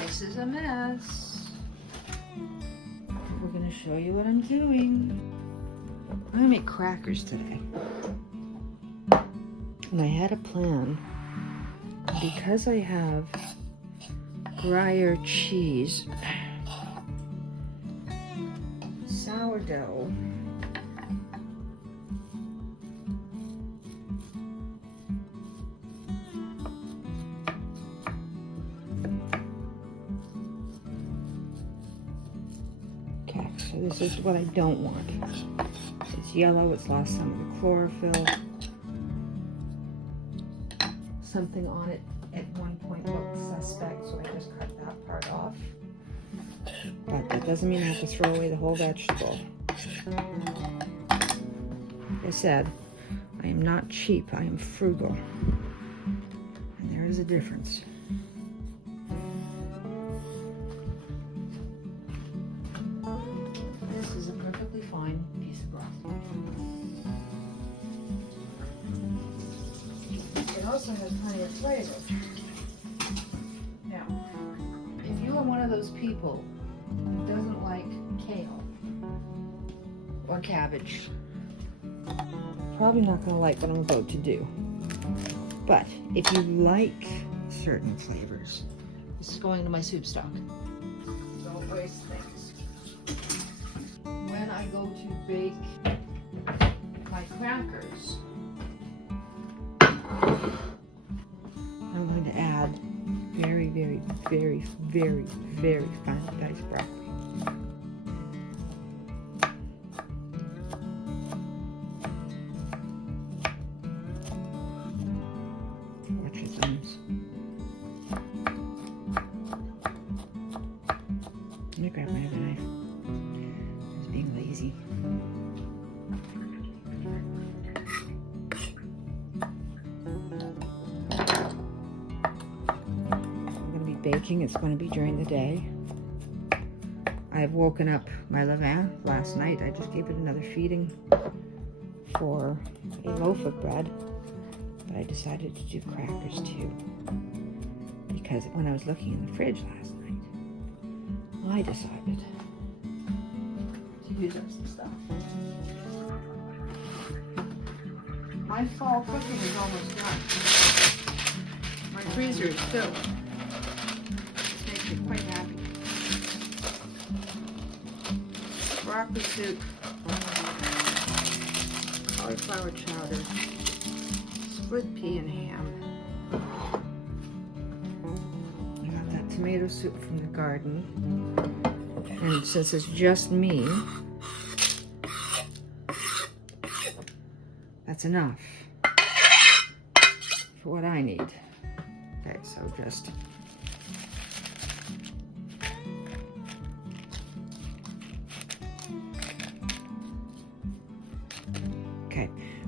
This is a mess. We're gonna show you what I'm doing. I'm gonna make crackers today. And I had a plan. Because I have Gruyère cheese, sourdough, okay, so this is what I don't want. It's yellow, it's lost some of the chlorophyll. Something on it at one point looked suspect, so I just cut that part off. But that doesn't mean I have to throw away the whole vegetable. Like I said, I am not cheap, I am frugal. And there is a difference. This is a perfectly fine piece of broccoli. It also has plenty of flavor. Now, if you are one of those people who doesn't like kale or cabbage, probably not going to like what I'm about to do. But if you like certain flavors, this is going into my soup stock. Don't waste things. When I go to bake my crackers, I'm going to add very, very, very, very, very finely diced broccoli. Watch your thumbs. Let me grab my other knife. Just being lazy. Baking, it's going to be during the day. I have woken up my levain last night. I just gave it another feeding for a loaf of bread, but I decided to do crackers too, because when I was looking in the fridge last night, I decided to use up some stuff. My fall cooking is almost done. My freezer is filled. Quite happy. Broccoli soup, cauliflower chowder, split pea and ham. I got that tomato soup from the garden, and since it's just me, that's enough for what I need. Okay, so just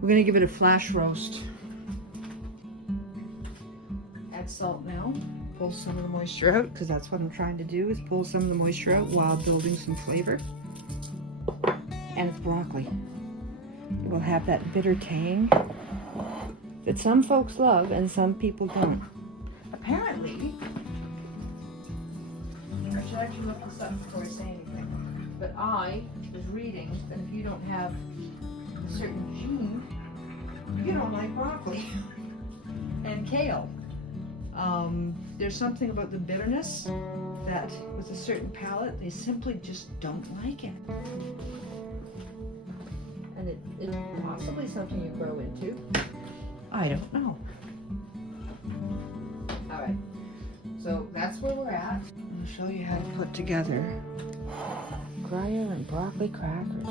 we're going to give it a flash roast. Add salt now. Pull some of the moisture out, because that's what I'm trying to do, is pull some of the moisture out while building some flavor. And it's broccoli. It will have that bitter tang that some folks love and some people don't. Apparently, I should actually look this up before I say anything, but I was reading that if you don't have a certain gene, you don't like broccoli and kale. There's something about the bitterness that with a certain palate, they simply just don't like it. And it's possibly something you grow into. I don't know. All right, so that's where we're at. I'll show you how to put together Gruyère and broccoli crackers,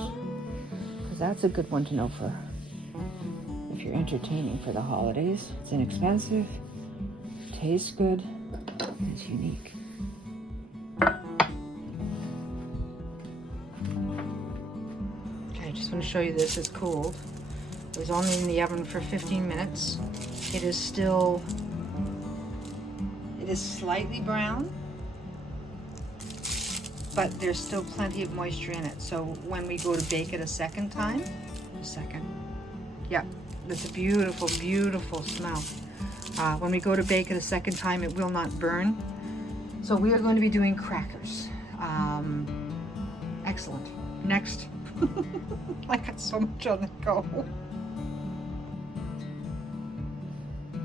because that's a good one to know for if you're entertaining for the holidays. It's inexpensive, tastes good, and it's unique. Okay, I just want to show you this. It's cooled. It was only in the oven for 15 minutes. It is slightly brown, but there's still plenty of moisture in it. So when we go to bake it a second time, Yep, that's a beautiful, beautiful smell. When we go to bake it a second time, it will not burn. So we are going to be doing crackers. Excellent. Next. I got so much on the go. So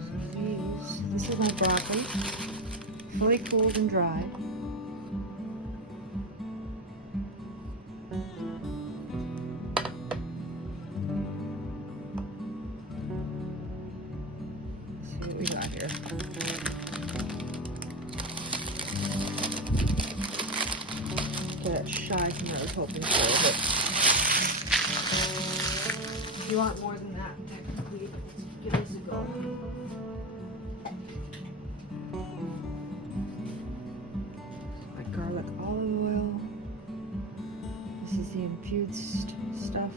this is my broccoli, fully cooled and dry. Let's see what we got here. That shy thing I was hoping for, but if you want more than that, technically, give this a go. My garlic olive oil. This is the infused stuff.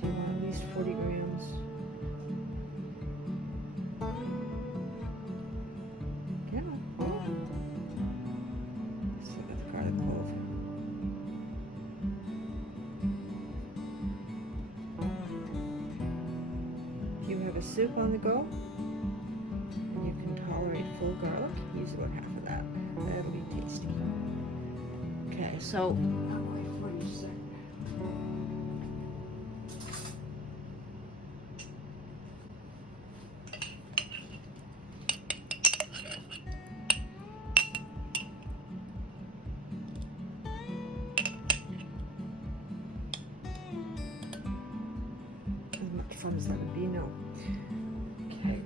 So you want at least 40 grams. Soup on the go, and you can tolerate full garlic, use about half of that. That'll be tasty. Okay, so I'll wait for you a second. As much fun as that would be, no. Okay.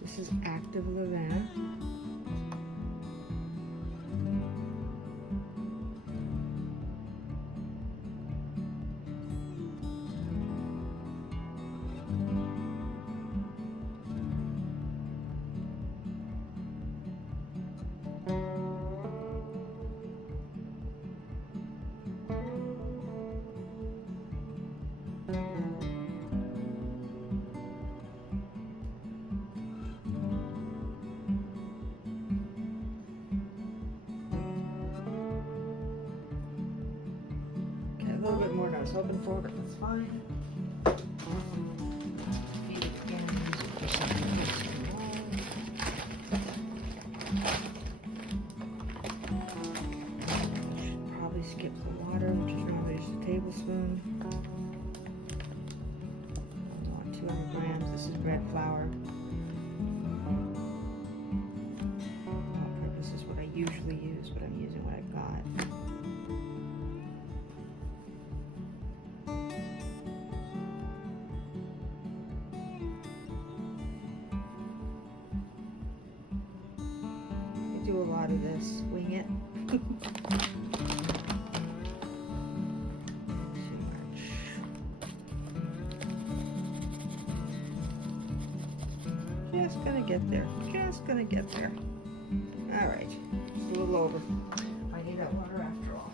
This is active levain. A little bit more than I was hoping for, but that's fine. Feed it again, use it for something else. Should probably skip the water, which is normally just a tablespoon. I want 200 grams. This is bread flour. This is what I usually use, but I'm using what I've got. Do a lot of this, wing it. Too much. Just gonna get there. Just gonna get there. All right, just a little over. I need that water after all.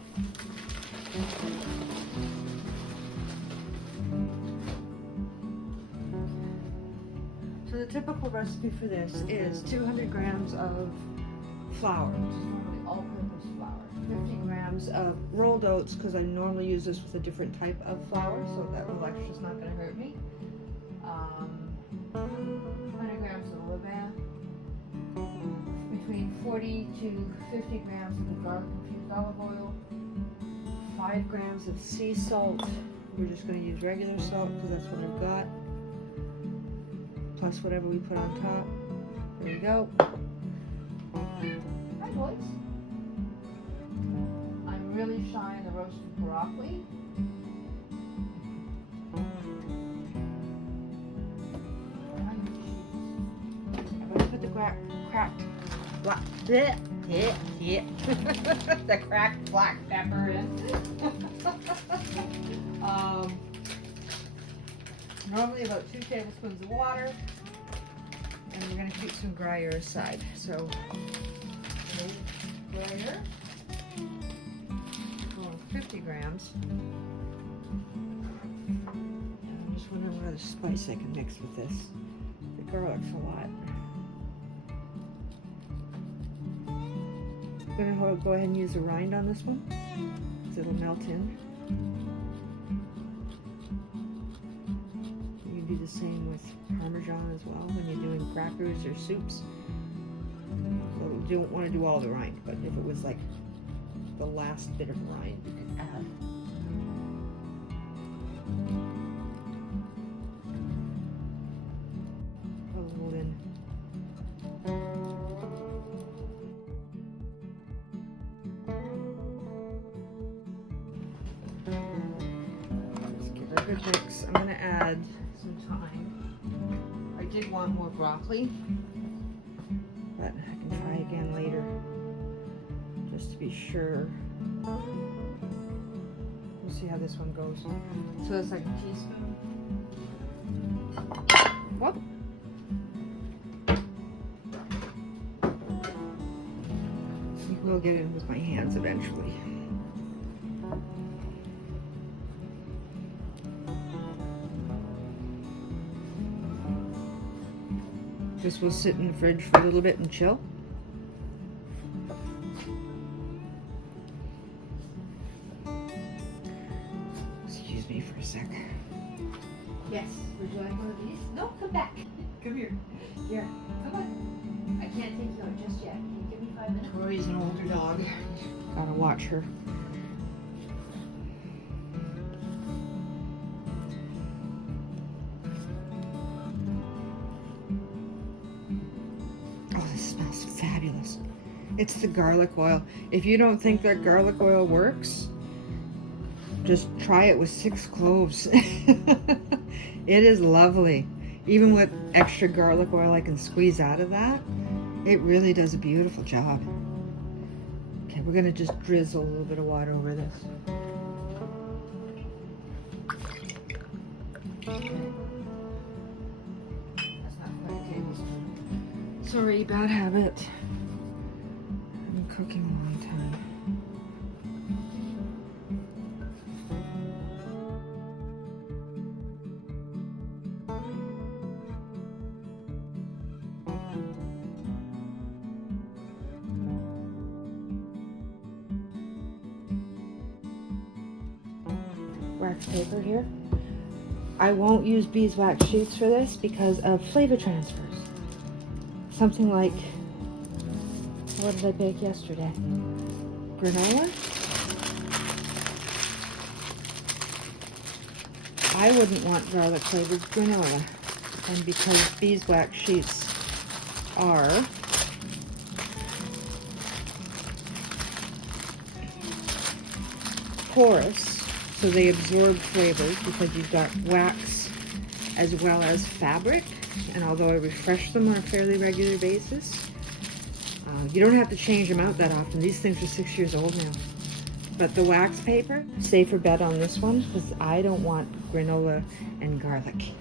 So the typical recipe for this is 200 grams of flour, which is normally all-purpose flour. 50 grams of rolled oats, because I normally use this with a different type of flour, so that little extra is not going to hurt me. 100 grams of levain, between 40 to 50 grams of the garlic-infused olive oil, 5 grams of sea salt. We're just going to use regular salt because that's what I've got, plus whatever we put on top. There you go. Hi boys. I'm really shy on the roasted broccoli. I'm going to put the cracked black the cracked black pepper in. Normally about 2 tablespoons of water, and we're going to keep some Gruyère aside. So Gruyère, 50 grams. of spice I can mix with this. The garlic's a lot. I'm gonna go ahead and use a rind on this one, because it'll melt in. You can do the same with Parmesan as well when you're doing crackers or soups. You don't want to do all the rind, but if it was like the last bit of rind, you could add. A little in. Just give it a good mix. I'm going to add some thyme. I did want more broccoli, but I can try again later, just to be sure. We'll see how this one goes. So it's like a teaspoon. Whoop. I think we'll get in with my hands eventually. This will sit in the fridge for a little bit and chill. Excuse me for a sec. Yes, would you like one of these? No, come back. Come here. Here, come on. I can't take you out just yet. Can you give me 5 minutes? Tori's an older dog. Gotta watch her. Fabulous. It's the garlic oil. If you don't think that garlic oil works, just try it with 6 cloves. It is lovely. Even with extra garlic oil I can squeeze out of that, it really does a beautiful job. Okay, we're gonna just drizzle a little bit of water over this. That's not quite a tablespoon. Sorry, bad habit. I've been cooking a long time. Wax paper here. I won't use beeswax sheets for this because of flavor transfers. Something like, what did I bake yesterday? Granola? I wouldn't want garlic flavored granola. And because beeswax sheets are porous, so they absorb flavors because you've got wax as well as fabric. And although I refresh them on a fairly regular basis, you don't have to change them out that often. These things are 6 years old now. But the wax paper, safer bet on this one, because I don't want granola and garlic.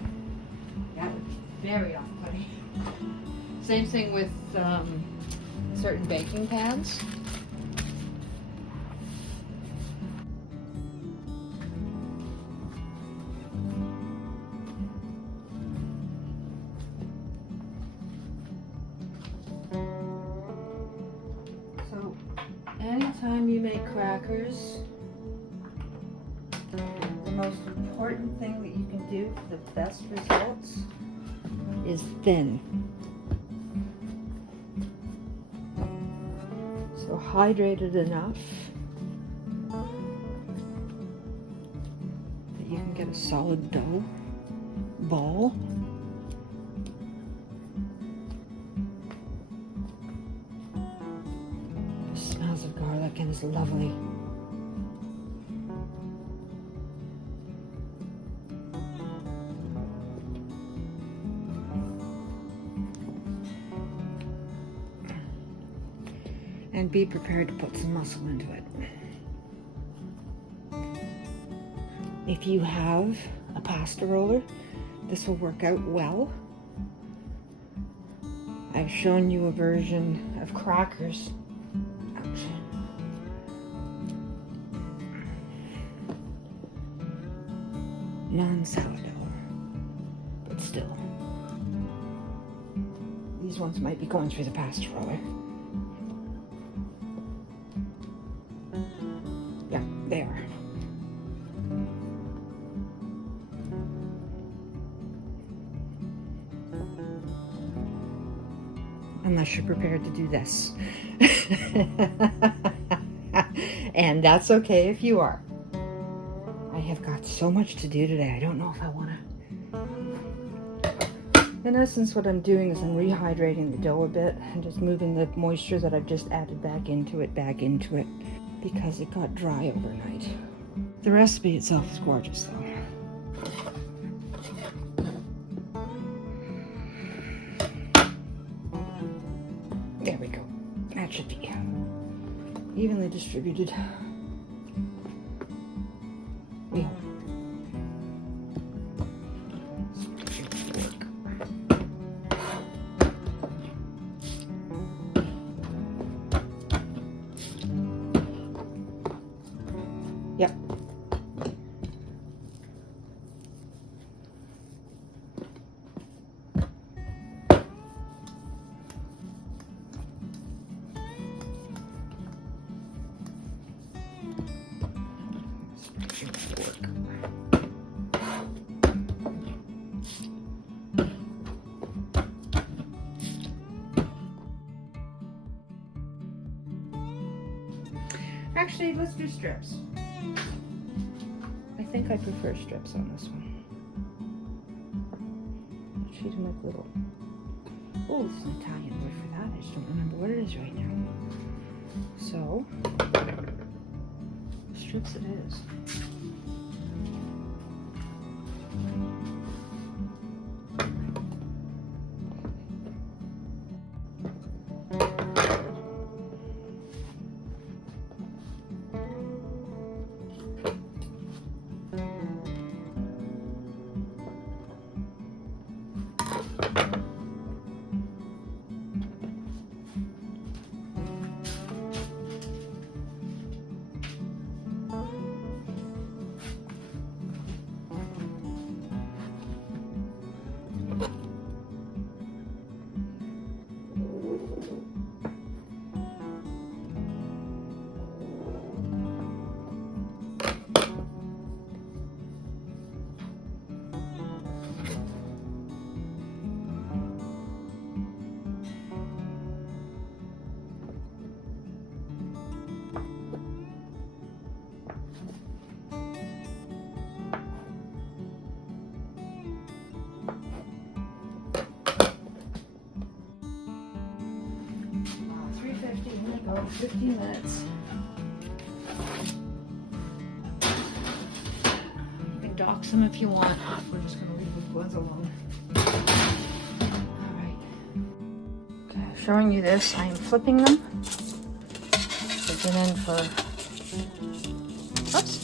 That would be very off-putting. Same thing with certain baking pans. Anytime you make crackers, the most important thing that you can do for the best results is thin. So hydrated enough that you can get a solid dough ball. Of garlic and it's lovely. And be prepared to put some muscle into it. If you have a pasta roller, this will work out well. I've shown you a version of crackers. Non-sourdough. still. These ones might be going through the pasta roller. Yeah, they are. Unless you're prepared to do this. And that's okay if you are. I have got so much to do today. I don't know if I want to. In essence, what I'm doing is I'm rehydrating the dough a bit and just moving the moisture that I've just added back into it, because it got dry overnight. The recipe itself is gorgeous though. There we go. That should be evenly distributed. Yeah. Yep. Actually, let's do strips. I think I prefer strips on this one. Treat them like little. Oh, this is an Italian word for that. I just don't remember what it is right now. So, strips it is. Go 15 minutes. You can dock them if you want. We're just going to leave these ones alone. Alright. Okay, showing you this. I am flipping them. They've been in for... Oops.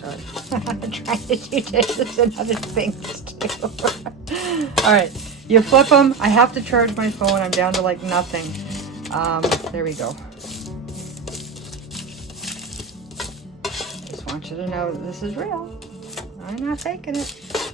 Sorry. I'm trying to do this and other things too. Alright. You flip them. I have to charge my phone. I'm down to like nothing. There we go. Just want you to know that this is real. I'm not faking it.